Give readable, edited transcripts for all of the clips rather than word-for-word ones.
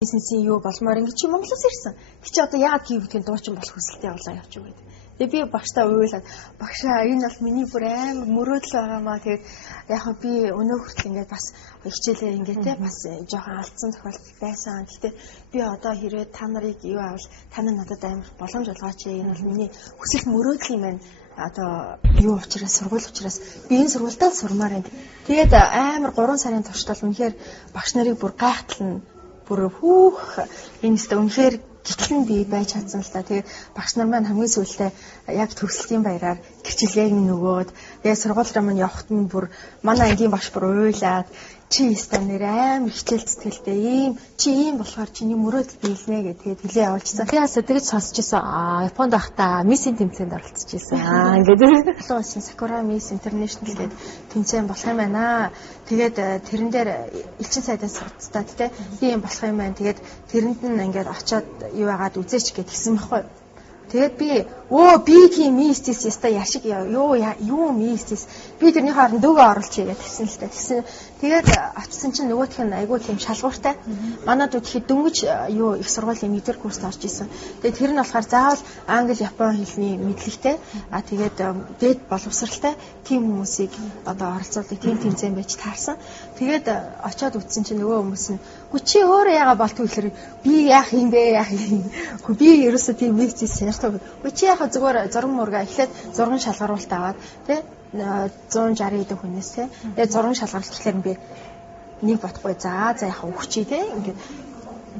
бизнесийн юу болмоор ингэ чи Монголоос ирсэн. Тэг чи одоо яагаад тийм бүтгэн дуучин болох хүсэлтэй болоо явж байгаа гэдэг. Тэгээ би багштай уйлаад багшаа энэ бол миний бүр амар мөрөөдөл байгаамаа. Тэгээд яг хөө би өнөө хүртэл ингээд бас хичээлээ ингээд те бас жоохон алдсан тохиолдол байсан. Гэхдээ би одоо хэрвээ та нарыг юу авал та нар надад амар боломж олгооч. Энэ бол миний хүсэл мөрөөдөл юм байна. Одоо юу учраас сургууль учраас би энэ сургуультаа сурмаар байна. Тэгээд амар 3 сарын туршдал үнэхээр багш нарыг бүр гайхтална. Бүр хүүх энэ өстө үнэхээр гитлэн би байж чадсан л та. Тэгээд багш нар маань хамгийн сүүлдээ яг төгсөлтийн баяраар гэрчлэгийг нөгөөд тэгээд сургууль маань явахт нь бүр манай ангийн багш бүр уйлаад чи өстө нэр амар хичээл цэцгэлтэй ийм чи ийм болохоор чиний мөрөөдөл биелнэ гэдэг хэлээ явуулчихсан. Би бас тэгж сонсч ирсэн. Японд байхдаа миссийн тэмцээнд оролцож ирсэн. Ингээд Улсын Sakura Miss International гэдэг тэмцээн болох юм байна. Тэгээд тэрэн дээр элчин сайдаас судалцаад те би юм болох юм байна. Тэгээд тэрэнд нь ингээд очиод юу яагаад үзээч гэдгийгсэн байхгүй. Тэгээд би би тийм мистис яста яшиг юу мистис би тэрний хооронд дөгөө оруулчих гэсэн л та. Тэгээд очисон чинь нөгөөх нь айгүй тийм шалгууртай. Манад үтгэхэд дөнгөж юу их сургуулийн нэгдүгээр курст орж исэн. Тэгээд тэр нь болохоор заавал англи, япон хэлний мэдлэгтэй тэгээд дээд боловсралтай тийм хүмүүсийг одоо оролцуулдаг тийм тэмцээн байж таарсан. Тэгээд очиод үтсэн чинь нөгөө хүмүүс нь "Гү чи өөрөө яага болтгүй гэхээр би яах юм бэ? Яах юм. Би ерөөсөө тийм мистис ярьдаг. Гү чи яхаа зүгээр зураг мурга эхлээд зургийн шалгаруулалт аваад тий 160 эд хүнээс тий. Тэгээд зургийн шалгаруулалт гэхлээр би нэг бодохгүй за яхаа өгчий тий. Ингээд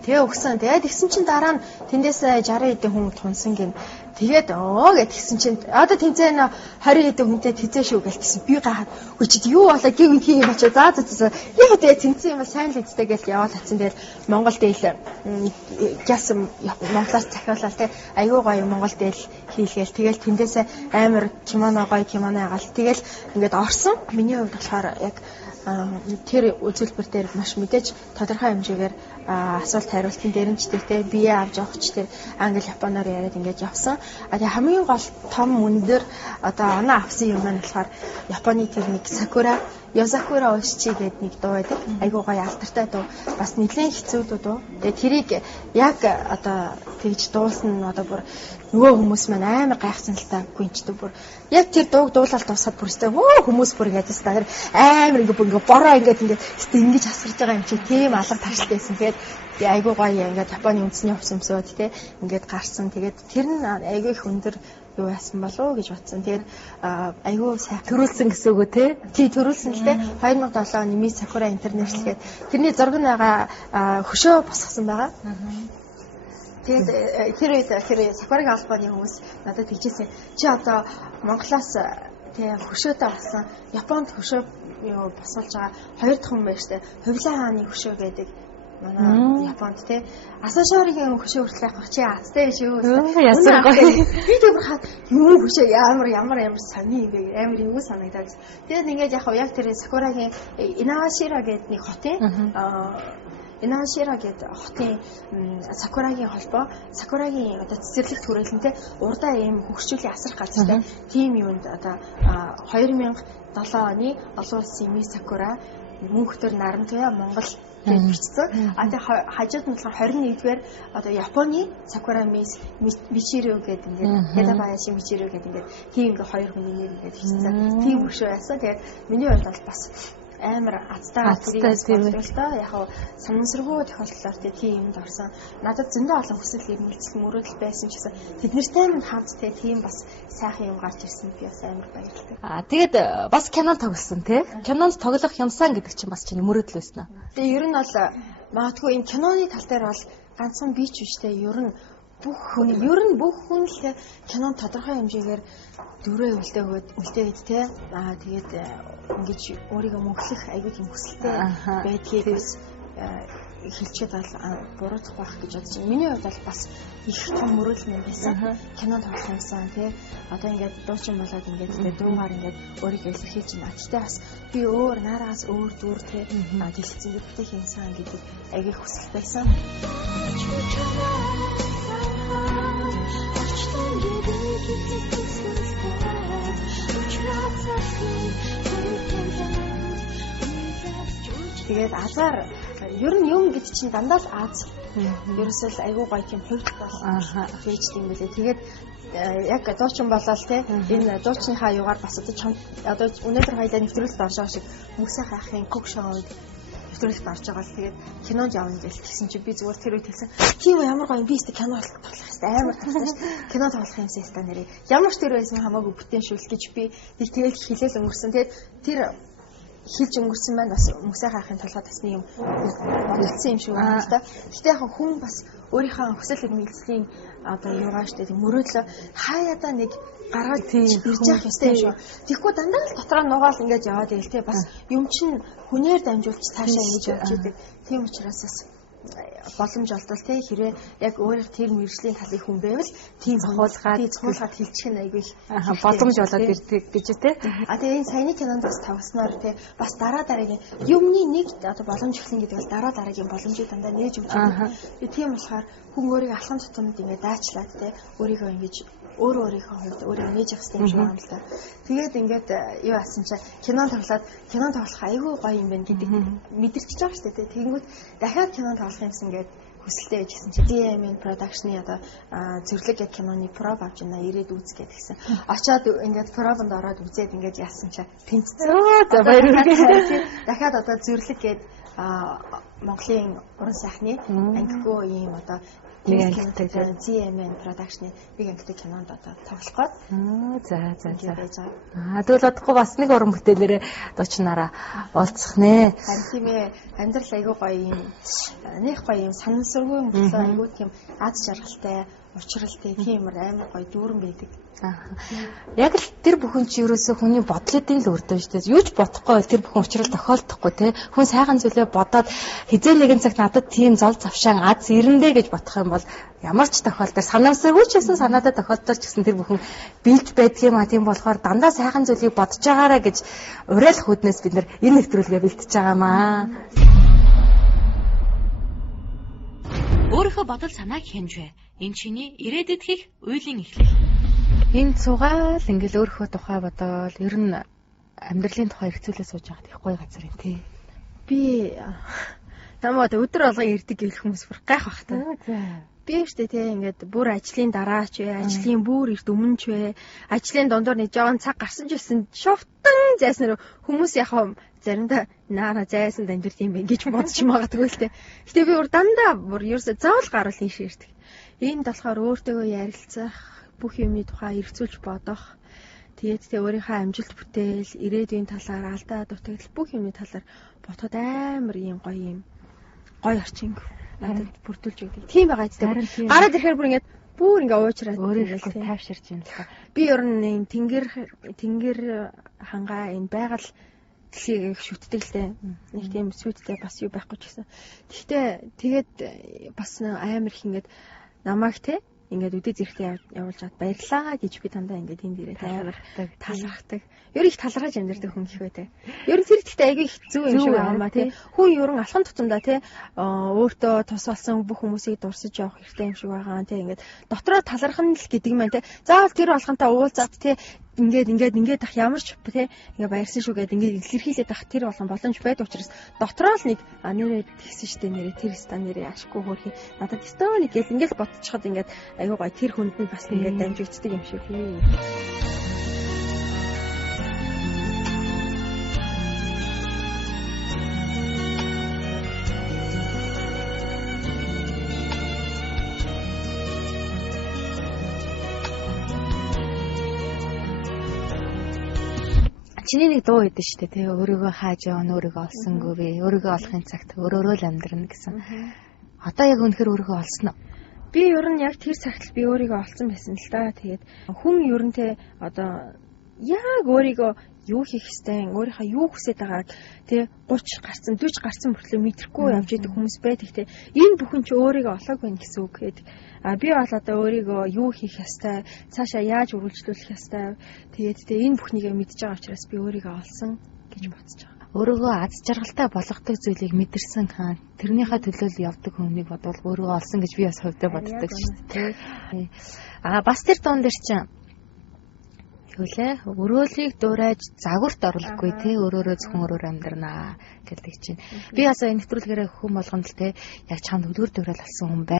тэгээ өгсөн. Тэгээд тэгсэн чинь дараа нь тэндээс 60 эд хүн тунсан гин. Тэгээд гэд тэгсэн чинь одоо тэмцээн 20 эд хүнтэй тэмцээ шүү гэлтсэн. Би гахаад үчид юу болоо гин тийм юм очоо за яг тэгээ тэмцээн юм сайн л үстэй гэж яваад татсан. Тэгээд Монгол дээл гяс Монголоос захиалал тий аюу гоё Монгол дээл хийлгээл тэгэл тэндээсээ амар кимоно гоё кимоно ягаал тэгэл ингээд орсон. Миний хувьд болохоор яг тэр үзүүлбэр дээр маш мэдээж тодорхой хэмжээгээр асуулт хариултын дэрэмжтэй бие авч явах ч тэр англи японоор яриад ингээд явсан. Тэгээ хамгийн гол том өндөр одоо оноо авсан юм маань болохоор Японы техник Sakura Yosakura Oshichi гэдэг нэг дуу байдаг. Айгуу гоё алдартай дуу. Бас нэлээд хэцүү дуу. Тэгээ тэрийг яг одоо тэгж дуулсан нь одоо бүр нөгөө хүмүүс маань амар гайхсан л та гүнчдэг бүр. Яг тэр дууг дуулаад дуусаад бүрстэй хүмүүс бүр ингэж та амар ингээ бороо ингээ ингэж хасгарч байгаа юм чи тийм алга таршилтай байсан. Тэгээд айгуу гоё ингээ Японы үндэсний хувьсмсууд те ингээд гарсан. Тэгээд тэр нь айгуу их өндөр юу яасан болов гэж бодсон. Тэгээд айгүй сайн төрүүлсэн гэсэн үг үү те? Тий төрүүлсэн л те. 2007 оны Miss Sakura International гэдэг тэрний зураг нь байгаа хөшөө босгосон байгаа. Тэгээд тэр үед Sakura-гийн албаны хүмүүс надад хэлжсэн. Чи одоо Монголоос тэгээ хөшөөтэй болсон Японд хөшөө юу босгуулж байгаа хоёр дахь хүн байж тээ. Хувилаа хааны хөшөө гэдэг манай Японд те Асашоригийн хөшөө хүртэл явах чи азтай шүү. Ясаа гоё. Би тэр хаа юу хөшөө ямар сони юм бэ? Амар юу санагдаад. Тэгээд ингээд яг тэр Sakura-гийн Inawashira гэдэг нэг хотын Inawashira гэдэг хотын Sakura-гийн холбоо Sakura-гийн одоо цэцэрлэг түрээлэнтэй урдаа ийм хөгжүүлээ асрах газартай тийм юунд одоо 2007 оны олон улсын Miss Sakura мөнхтөр нарамтгай Монгол гэж бичсэн. Тэгээ хажууд нь болохоор 21-р одоо Японы Sakura Miss Michiru гэдэг ингээд Hirabayashi Michiru гэдэг ингээд тийм ингээ хоёр хүний нэр ингээд бичсэн. Тийм хөшөө яасан. Тэгээд миний хувьд бол бас амар азтай тийм л доо яг санамсаргүй тохиолдлоор тийм юмд орсон. Надад зөндөө олон хүсэл эрмэлзэл мөрөөдөл байсан ч гэсэн тэднэртэй минь хамт тийм бас сайхан юм гарч ирсэн би бас амар баярлалаа. Тэгээд бас кино тоглосон тий? Кинонд тоглох юмсан гэдэг чинь бас чиний мөрөөдөл байсан уу? Тэгээ ер нь бол магадгүй энэ киноны тал дээр бол ганцхан би ч биштэй ер нь бүх хүн л кинонд тодорхой хэмжээгээр дөрөө үлдээгээд тий. Тэгээд ингэж өөрийгөө мөнхлөх аягүй тийм хүсэлтэй байдгийг бас хэлчихэд бол буруудах байх гэж бодож байна. Миний хувьд бол бас их том мөрөөдөл юм байсан. Кинонд тоглох юмсан тий. Одоо ингээд дуучин болоод ингээд дуугаар ингээд өөрийгөө илэрхийлж байна. Гэхдээ бас би өөр наараас өөр дүр тий. Дэлгэцэн бүтээх юмсан гэдэг аягүй хүсэл байсан. Тэгээд азар ер нь юм гэдэг чинь дандаа л Аз Ерөөсөө л айгүй гоё тийм хувьд болсон фэйжд юм билээ. Тэгээд яг дуучин болоод те энэ дуучныхаа югаар бас одоо өнөөдөр хоёлаа нэвтрүүлэлт орж байгаа шиг мөсөх ахын кок шоунд нэвтрүүлэлт орж байгаа л тэгээд кинонд явна гэж хэлсэн чи би зүгээр тэр үед хэлсэн. Тийм ямар гоё би өстө кино тоглох хэрэгтэй амар тастай ш. Кино тоглох юмсан ста нэрээ. Ямар ч тэр байсан хамаагүй бүтээншүүл гэж би нэг тэгэл хэлэл өнгөрсөн. Тэгээд тэр хилж өнгөрсөн байна бас мөсөх ахын толгой тасны юм бодолцсон юм шиг байна л да. Гэтэ яг хүн бас өөрийнхөө хүсэл эрмэлзлийн одоо юугаа штэ тийм мөрөөдлөө хаяада нэг гараад ирж явах ёстой шүү. Тэгэхгүй дандаа л дотроо нугаал ингэж яваад байл те бас юм чинь хүнээр дамжуулж цаашаа ингэж явж идэг. Тийм учраас бас боломж олдвол те хэрвээ яг өөрөөр тэр мэржлийн талын хүн байвал тийм зохиулгаад хэлчих нь айгүй боломж болоод ирдэг гэж те. Тэгээ энэ саяны кинонд бас тавснаар те бас дараа дараагийн юмны нэг одоо боломж эхлэн гэдэг бол дараа дараагийн боломжийг дандаа нээж өгч байгаа. Тийм болохоор хүн өөрийг алхам тутамд ингэ даачлаад те өөрийгөө ингэж өөрийнхөө хувьд өөрийг нээж явах юм шиг байна л да. Тэгээд ингээд юу асан чи кино тоглох айгүй гоё юм байна гэдэг мэдэрч байгаа шүү дээ. Тэгэнгүүт дахиад кино тоглох юмсан ингээд хүсэлтэй байжсэн чи DMN production-ы одоо зөвлөг яг киноны проб авч байна ирээд үзгээд гэсэн. Очоод ингээд пробонд ороод үзээд ингээд яасан чи тэнцсэн. За баярлалаа. Дахиад одоо зөвлөг гээд Монголын уран сайхны ангигүй юм одоо нэг ангитай GMN production-ы нэг ангитай кинонд одоо тоглох гээд. За. Тэгвэл одохгүй бас нэг уран бүтээлээрээ дуучнаараа уулзах нэ. Харин тийм ээ амьдрал айгүй гоё юм. Нэг гоё юм санамсаргүй мөртлөө айгүй тийм аз жаргалтай, учралтай тийм амар гоё дүүрэн байдаг. Яг л тэр бүхэн чи ерөөсөө хүний бодлуудын л өрдөө шүү дээ. Юу ч бодохгүй тэр бүхэн учрал тохиолдохгүй те. Хүн сайхан зүйлээ бодоод хизээ нэгэн цагт надад тийм зол завшаан аз ирэндэ гэж бодох юм бол ямар ч тохиолдолд санамсаргүй ч гэсэн санаадаа тохиолдолч гэсэн тэр бүхэн бэлд байдаг юм а. Тийм болохоор дандаа сайхан зүйлийг бодож байгаараа гэж уриалах хүднээс бид энэ нэвтрүүлгээ бэлтэж байгаамаа. Өөрийнхөө бодол санааг хэмж бай. Энэ чиний ирээдүйд хийх үеийн эхлэл. Энэ цугаал ингээл өөрийнхөө тухай бодоол ер нь амьдралын тухай хэрэгцүүлээ сууж байгаа их гоё газар юм тий. Би намайг өдөр болгон ирдэг гэх хүмүүс бүр гайх бах та. Би штэ тий ингээд бүр ажлын дараач вэ, ажлын бүр эрт өмнөч вэ, ажлын дундуур нэг жоон цаг гарсан ч гэсэн шовтон зайснаар хүмүүс яхаа заримдаа наара зайсан дамжирт юм бэ гэж бодож магадгүй л тий. Гэтэ би бүр дандаа бүр ерөөсө заавал гаруул ийш ирдэг. Энд болохоор өөртөөгөө ярилцах бүх юмны тухай эргцүүлж бодох. Тэгээд өөрийнхөө амжилт бүтээл, ирээдүйн талаар алдаа дутагдал бүх юмны талаар бодоход амар юм гоё орчин надад бүрдүүлж өгдөг. Тийм байгаа ч гараад ирэхээр бүр ингээ уучраад өөрийгөө тайвширч юм л та. Би ер нь тэнгэр хангаа энэ байгаль дэлхийг шүтдэг л дээ. Нэг тийм сүйттэй бас юу байхгүй ч гэсэн. Гэхдээ тэгээд бас амар их ингээд намайг те ингээд үдээ зэрэгтэй явуулж чад баярлаа гэж би дандаа ингээд энэ дээрээ талархдаг. Ер их талархаж амьдэрдэг хүн их бай те. Ер нь тэр ихтэй айгүй их зүг юм шиг байна те. Хүн ер нь алхам тутамдаа те өөртөө тус болсон бүх хүмүүсийг дурсаж явах хэрэгтэй юм шиг байгаа те. Ингээд дотроо талархна л гэдэг юм байна те. Заавал тэр болгонтой уулзаад те ингээд ах ямар ч те ингээ баярсан шүү гэдэг ингээ илэрхийлээд ах тэр болгон боломж байдаг учраас дотроо л нэг нэрээ тэгсэн штэ нэрээ тэр стан нэрээ ашгүй хөөрхий надад стон нэг гэл ингээл бодчиход ингээд аюу гай тэр хүнд нь бас ингээд дамжигддаг юм шиг. Чиний нэг дуу идэв шүү дээ тий өөрийгөө хааж явна өөрийгөө олсонгүй би өөрийгөө олохын цагт өөрөөрөө л амьдрна гэсэн. Одоо яг үнэхээр өөрийгөө олсон уу? Би ер нь яг тэр цагт би өөрийгөө олсон байсан л да. Тэгээд хүн ер нь те одоо яг өөрийгөө юу хийх хэвтэй, өөрийнхөө юу хүсэж байгааг те 30 гарсан 40 гарсан мөртлөө мэдрэхгүй явж идэг хүмүүс байдаг те. Энэ бүхэн чи өөрийгөө олоог байна гэсэн үг гэдэг. Би бол одоо өөрийгөө юу хийх ёстой, цаашаа яаж үргэлжлүүлэх ёстой. Тэгээд те энэ бүхнийгээ мэдж байгаа учраас би өөрийгөө олсон гэж бодож байгаа. Өөрийгөө аз жаргалтай болгодог зүйлийг мэдэрсэн хаан тэрнийхээ төлөө явдаг хүнийг бодвол өөрийгөө олсон гэж би бас хувьдаа боддог шүү дээ. Бас тэр дуун дээр чинь хүлээ. Өрөөлийг дуурайж загварт оруулахгүй те өөрөөрөө зөвхөн өөрөөр амьдрнаа гэдэг чинь. Би бас энэ нэвтрүүлгээрээ хүн болгонд л те яг чамд үлгэр дуурайл болсон хүн